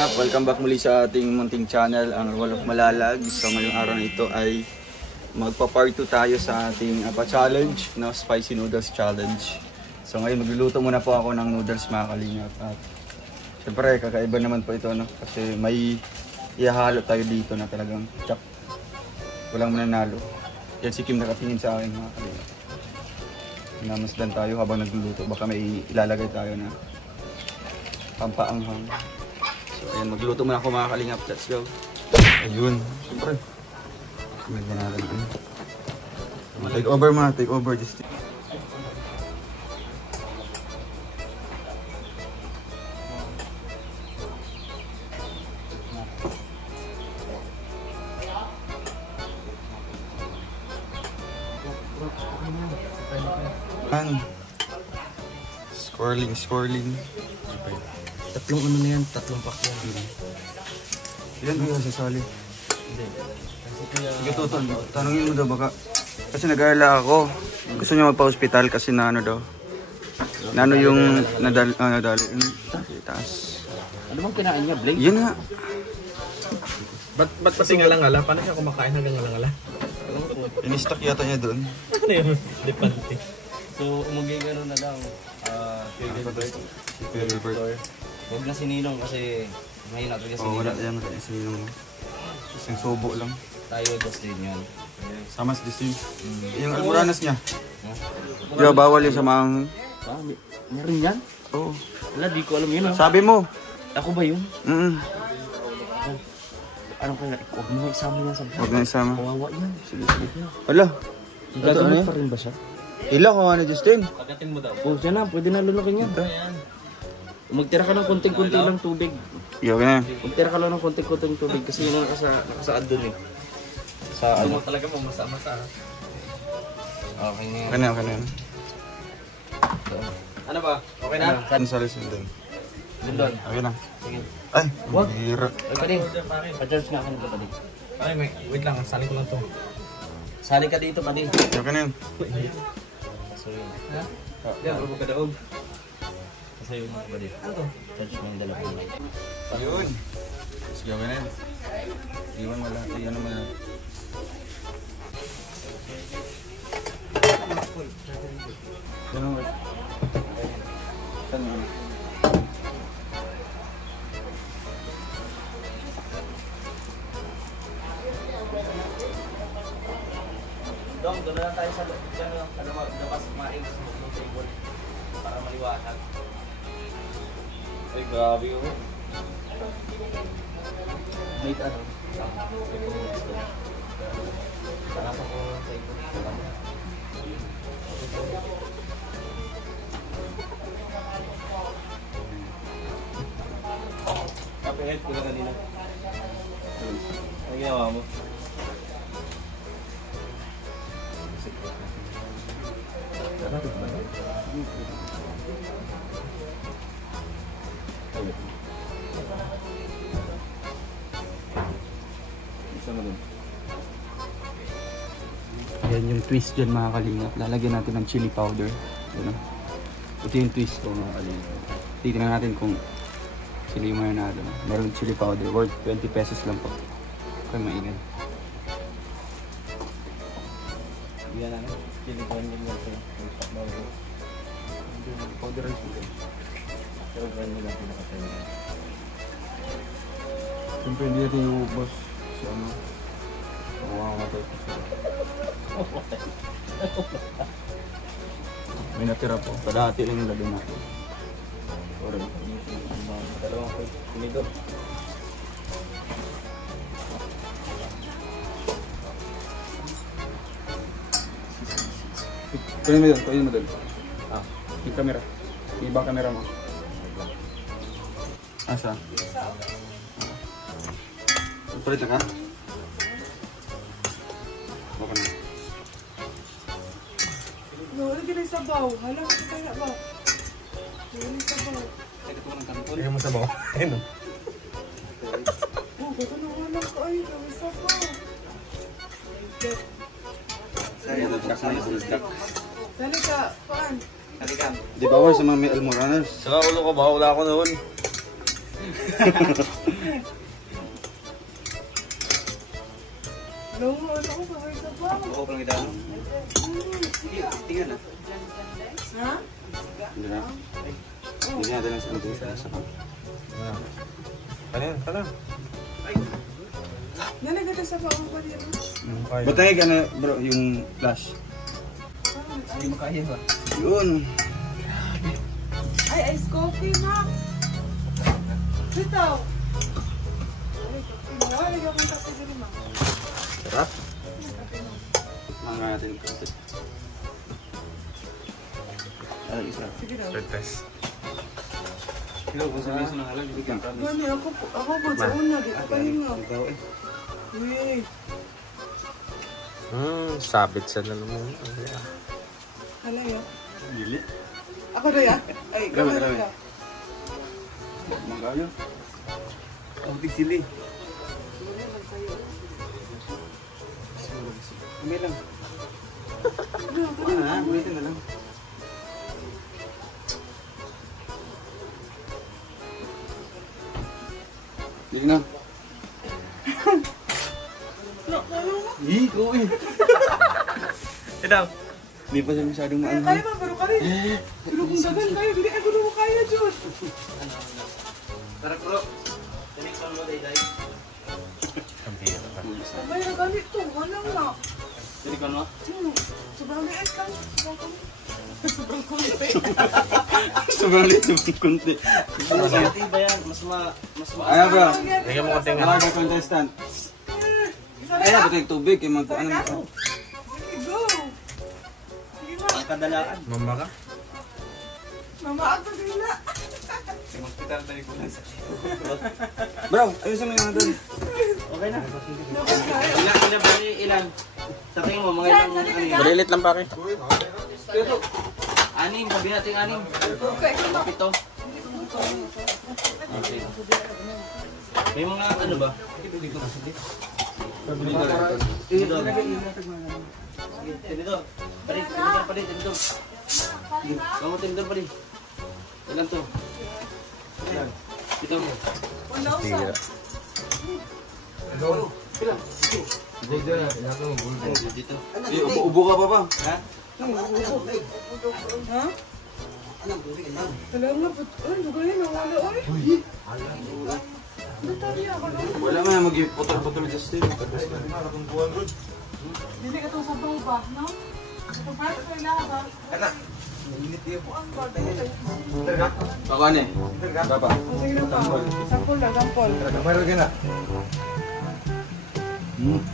Kalingap, welcome back muli sa ating munting channel, ang Wall of Malalag. So ngayong araw na ito ay magpa-part 2 tayo sa ating challenge, no? Spicy Noodles Challenge. So ngayon magluluto muna po ako ng noodles, mga Kalingap. At syempre kakaiba naman po ito, no? Kasi may ihahalo tayo dito na talagang tsak, walang mananalo. Yan si Kim nakatingin sa akin, mga Kalingap. Namasdan tayo habang nagluluto, baka may ilalagay tayo na pampaanghang. So ayan, magluto muna ako, mga Kalingap. Let's go. Ayun, siyempre may natin take over, mga take over this thing. Squirling. Tatlong ano na yan, tatlong pack yan. Ilan ba yung sasali? Hindi. Sige, Tutol, tanongin mo daw baka. Kasi nag-aalala ako. Gusto niya magpa-hospital kasi na ano daw. Na ano yung nadali. Taas. Ano bang kinain niya, Blake? Yun nga. Ba't kasi ngala-ngala? Paano siya kumakain hanggang ngala-ngala? In-stock yata niya doon. Ano yun? Depante. So, umugay gano'n na lang. Huwag na sininong kasi mahina talaga sininong. Oo, wala yan. Sininong. Isang subo lang. Tayo, just din yan. Sama sa distinct. Yung almoranas niya. Yo, bawal yung samang. Meron yan? Oo. Wala, di ko alam yun. Sabi mo. Ako ba yun? Ano kaya? Huwag mo na isama yan sa vlog. Huwag na isama. Kawawa yan. Sige. Wala. Gagamit pa rin ba siya? Ila ko na Justin. Pagkatin mo daw. Oh, siya na. Pwede na lunukin yan. Magtira ka ng konting-konti lang tubig. Yo, na. Magtira ka lang ng konting-konting tubig kasi yun ang nakasaad dun eh. Sa ano? Talaga mo masa-masa. Okay na yan. Kanya. Ano ba? Okay na? Saan sa lisin din? Doon. Okay na. Sige. Ay, Wag. hira. Ay, Pading. Pa-charge nga ako nito, Pading. Ay, wait lang. Sali ko lang to. Sali ka dito, Pading. Yo, ka na yun. So yun. Ha? Yan, huwag ka daog. Kasi yun, Pading. Ano to? Charge mo yung dalawang light. Ayun. Sige, okay na yun. Iwan mo lahat. Iyan naman lahat. Ganun ba? Saan mo? Dong, doon na lang tayo sa labas kumain sa ng table para maliwanag. Ay, grabe yun. Wait, ano? Sarap ako sa table. Kape-head ko na kanina. Ano ginawa mo? Yan yung twist dyan, mga Kalingap. Lalagyan natin ng chili powder. Ano? Ito yung twist ko, mga Kalingap. Tignan natin kung chili mo na natin. Meron chili powder. Worth 20 pesos lang po. Okay, maingan. Yan na. Chili ko yung lang sa'yo. Powder rice mo. Pero gano'n nila pinakatayo. Siyempre hindi natin iubos si ano. Mamamatay ko siya. May natira po. Padahati lang yung lagyan natin. Sorry. Dalawang pinidor. Tuloy mo doon. Yung camera. Yung ibang camera mo. Asa? Palit ka? Baka na. Wala ka na sabaw. Hala ko kaya ba? Wala na sabaw. Lagyan mo sa bawa. Ayun o. Oh, ba't ano wala ko? Ay, wala sabaw. Dali ka, paan? Di ba sa mga may almoranas? Saka ulo ko, baka wala ako noon. Ano ko sa may sabaw? Oo, palang idano. Tingnan na. Ha? Hindi na. Hindi natin ang santo sa sabaw. Kanan. Nalagay ka sa baong pa rin. Batay ka na bro, yung flash. Hindi mo kaya ba? Yun. Ay, ice coffee, ma. Sitaw. Ay, lagyan ko yung kape din, ma. Sarap. Mga natin yung kape. Ay, isa. Sige daw. Test. Hello, kung sabihin sa nang alam, hindi ka promise. Gani, ako po sa una. Di ko pahinga. Ikaw eh. Uy. Sabit sa naman. Hala ya. Dili. Ako na ya? Ay, Grabe, kamera grabe. ka. Magayo. Ang tigsili. Kamay lang. Ano na, ulitin na lang. Hindi na. Ikaw eh. Ito. Hindi pa siya masyadong Kaya maanghang. ba, pero kari. Pero kung dagan kayo, hindi ako naman kaya, Diyos. Tara bro. Tinikman mo day. Sabay na ganit to, walang na. Tinikman mo? Sobrang liit lang. Sobrang konti. Sobrang liit yung kunti. Mas ba yan? Mas Ano bro? Lagyan mo konting Mga contestant. Isa Ay, na dapat yung tubig. Yung mga ano ito. Sige, go. Sige na. ang kadalaan. Mama ka? Mama, ako din na. Bro, ayusin mo yung ano doon. Okay na. Dapat kaya. Ilan ba ilan? Sa tingin mo, mga ilang kanina? Malilit lang pare. Anim, sabi natin anim. Okay, come on. Pito. Okay. May mga ano ba? Tinidor. Pari, tinidor. Kamu tinidor pari. Ilan to? Ito. Wala sa. Dito. Ubo ka pa ba? Ha? Ha? Talaga nga, ay, lugayin na wala, ay. Ano tayo ako lang? Wala man, mag-putol-putol Justin. Dili ka itong sabaw ba, no? Ito pa, ito yung lahat, ha? Ang bata nito. Ako ano eh? Baba. Sige na pa. Sampol na, sampol.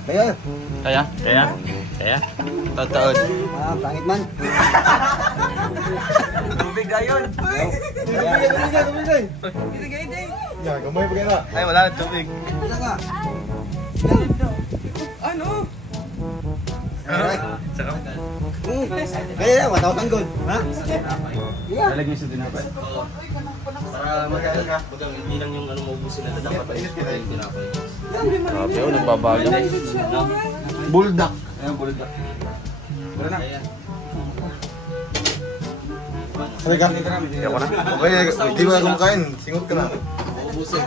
Kaya? Totoo. Tubig gayon. Ibigay din. Ay, wala na tubig. Ano? Saka. Lalagyan mo sa tinapay. Para magkano ka? Bagang hindi lang yung ano maubusin na dapat ay yung tinapay. Grabe, oh, nagbabago. Buldak. Ayan, buldak. Wala na. Ayan. Ayoko na. Hindi mo na kumakain. Singot ka na. Maubusin.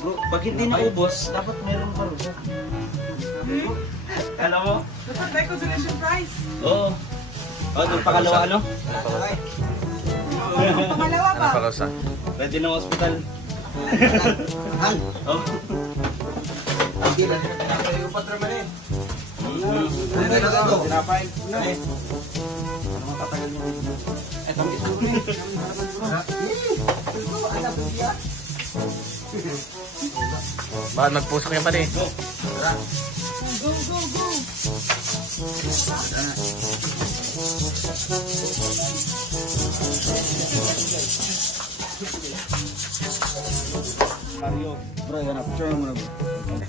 Bro, pag hindi naubos, dapat meron pa rin. Alam mo? Dapat may consolation prize. Oo. Oh, doon pangalawa ano? Pangalawa Ano pa. pala sa? Pwede ng hospital. Oh. Tinapay. Baka magpusak yan pare. Go, go, go. Mario. Bro, yan na. Picture mo na bro.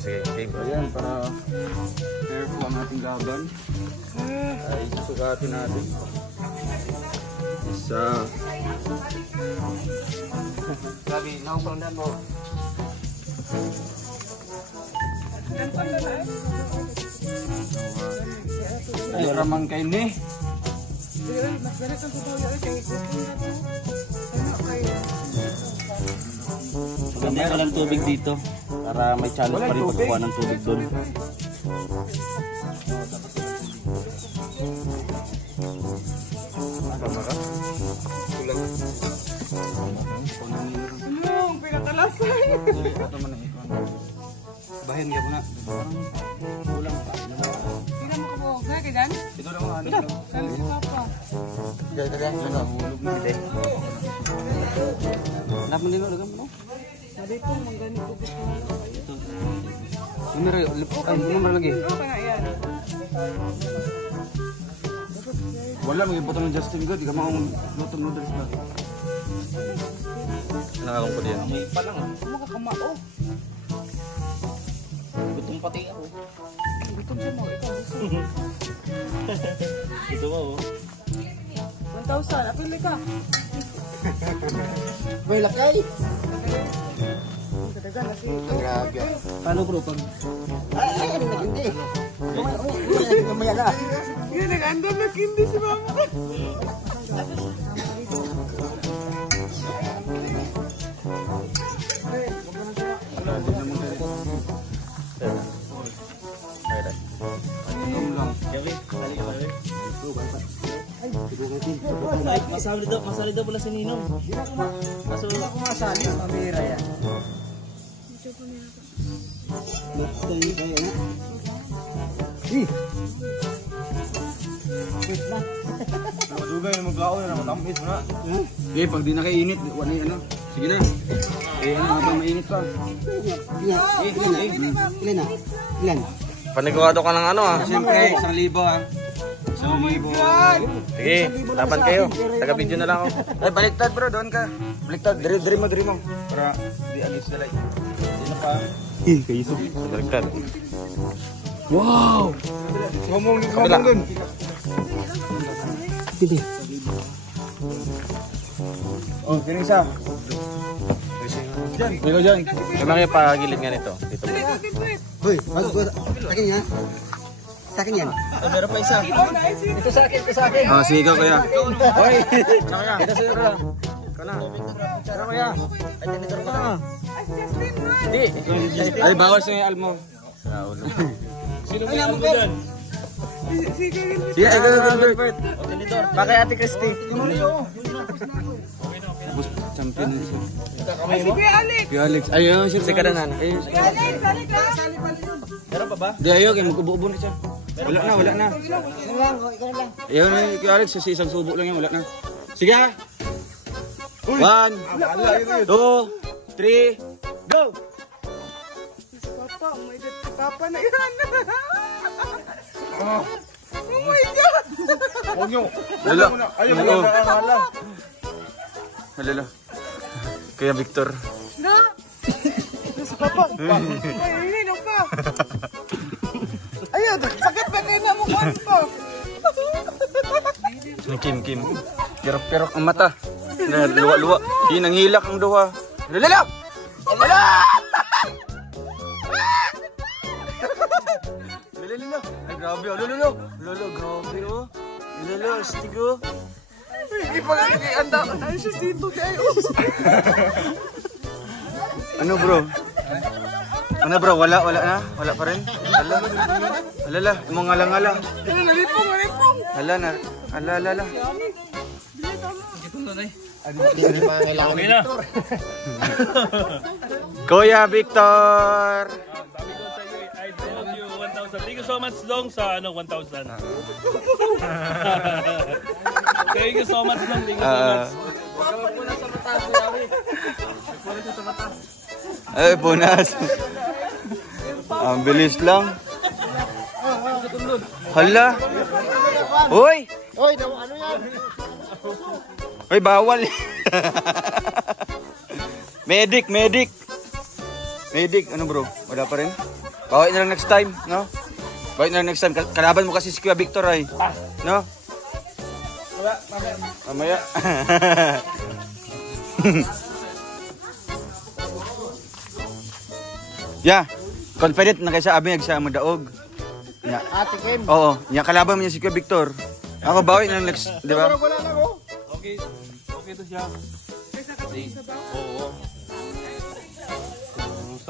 Sige, game. Ayan, para careful ang ating laban. Ay, susukatin natin. Isa. Sabi, nakapangdan mo. Ay, ramang kayo ni. Sige, mas ganit ang sabaw niya. Kaya gusto niya ito. Ano kayo? Hindi, walang tubig dito. Para may challenge pa rin pagkuha ng tubig doon. Bahin ka muna. Tingnan mo ka mo. Kaya ka dyan? Ito lang ang ano. Sabi si Papa. Gaya ka lang. Hulog na hindi. Hanap mo din ulit mo. Sabi po, mangganit ko gusto mo. Numero lagi. Okay nga yan. Wala, mag-ibutan ng Justin God. Di ka maong lutong noodles ba? Nakakong ko din. May pa lang. Ano ka kamao? Gutom pati ako. Gutom siya mo. Ikaw gusto. Ito mo. 1,000. Apili ka. May lakay. Katagan na si... Grabe. Paano bro? Pag Hindi. Mamaya na. Yan, nag-andam na kindi si Mama. ay, masali daw pala si Ninong. Kaso ako masali, pamira yan. Madugay na mag-aon na matamis na. Okay, pag di nakainit, wala yung ano. Sige na. Eh, ano habang mainit pa. Ilan? Panigurado ka ng ano ah. Siyempre, 1,000 ah. 1,000. Sige, laban kayo. Taga-video na lang ako. Ay, baliktad bro, doon ka. Baliktad, diri mo. Para di alis na like. Di na pa. Baliktad. Ngomong Kabila. dun. Oh, sino isa? Dito dyan. May mga pagilid nga nito. Dito. Hoy, akin yan. Sa akin yan. Meron pa isa. Ito sa akin. Ah, sige ikaw kaya. Hoy! Ano kaya? Ito sa'yo lang. Ikaw na. Ano kaya? Ay, tinidor ko na. Ay, si Justin man. Di! Ay, bawal sa'yo yung almo. Sino may almo dyan? Si Gavin. Sige, ikaw, Bert. Bakit Ate Christy? Bus champion na siya. Ay, si Kuya Alex. Kuya Alex. Ayun, siya. Si Kadanan. Ayun. Kuya Alex, sali ka. Meron pa ba? Di, ayaw, kaya magkubo-ubo na siya. Wala na. Ayun, Kuya Alex, kasi isang subo lang yan, wala na. Sige ha! 1, 2, 3, go! Papa, oh my God. Papa na yan. Oh my God. Huwag nyo. Lala. Ayaw mo Oo. na. Lala. Kaya Victor. Na. Si Papa. Ay, hininom ka. Ayun, sakit ba ngayon na mukha mo? Kim. Pirok-pirok ang mata. Luwa-luwa. Hinangilak ang duha. Lala! Lala! Lala! Ay, grabe. Lala! Lala, grabe oh. Lala, astig oh. Hindi pa nga anda. Ay, siya dito kayo. Ano bro? Ano bro? Wala na? Wala pa rin? Alala, mong ngala-ngala. Nalipong. Hala na. Alala. Okay na. Kuya Victor! Sabi ko sa iyo, I love you 1,000. Thank you so much Dong sa 1,000. Thank you so much Dong. Thank you so much. Ay, punas. Ang bilis lang. Hala. Hoy! Hoy, ano yan? Hoy, bawal. Medic. Ano bro? Wala pa rin? Bawal na lang next time, no? Bawal na lang next time. Kalaban mo kasi si Kuya Victor ay. No? Mamaya. Yeah. Confident na kayo sa abing sa madaog. Yeah. Ate Kim. Oo. Yeah, kalaban mo niya si Kuya Victor. Ako bawal na lang next, di ba? Wala na ako. Okay to siya. Oo.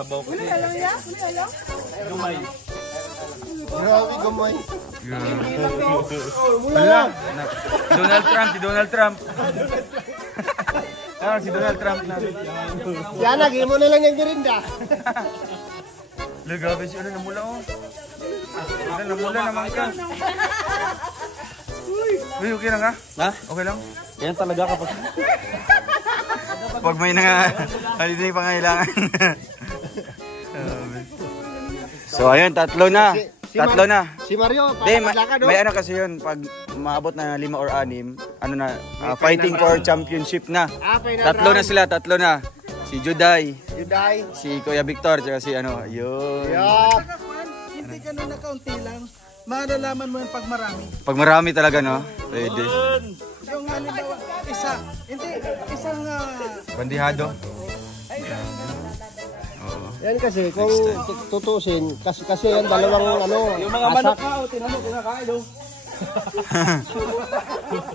sabaw ko. Lumay. Grabe gamay. Wala. Donald Trump, si Donald Trump. Ah, si Donald Trump na. Yan, lagi mo na lang yung girinda. Lagabi si ano namula oh. Ano namula naman ka. Uy, okay lang ha? Ha? Okay lang? Yan talaga kapag... Pag may halito yung pangailangan. So ayun, tatlo na. Tatlo na. Si Mario, Hindi, lakad may ano kasi yun, pag maabot na 5 or 6, ano na, fighting for championship na. Tatlo na sila, tatlo na. Si Juday, Juday. si Kuya Victor, tsaka si ano, yun. Yup. Hindi ganun na kaunti lang. Malalaman mo yun pag marami. Pag marami talaga, no? Pwede. Yung halimbawa, isang Bandihado. Yan kasi, kung tutusin, kasi yan dalawang ano, Yung mga manok ka, tinan mo, kinakain oh.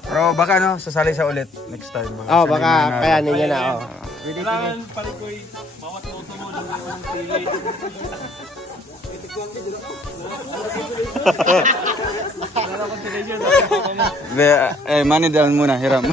Pero baka no, sasali siya ulit next time. Oh, baka kayanin niya na, oh. Kailangan palikoy, bawat loto mo, yung sili. Mani down muna, hiram.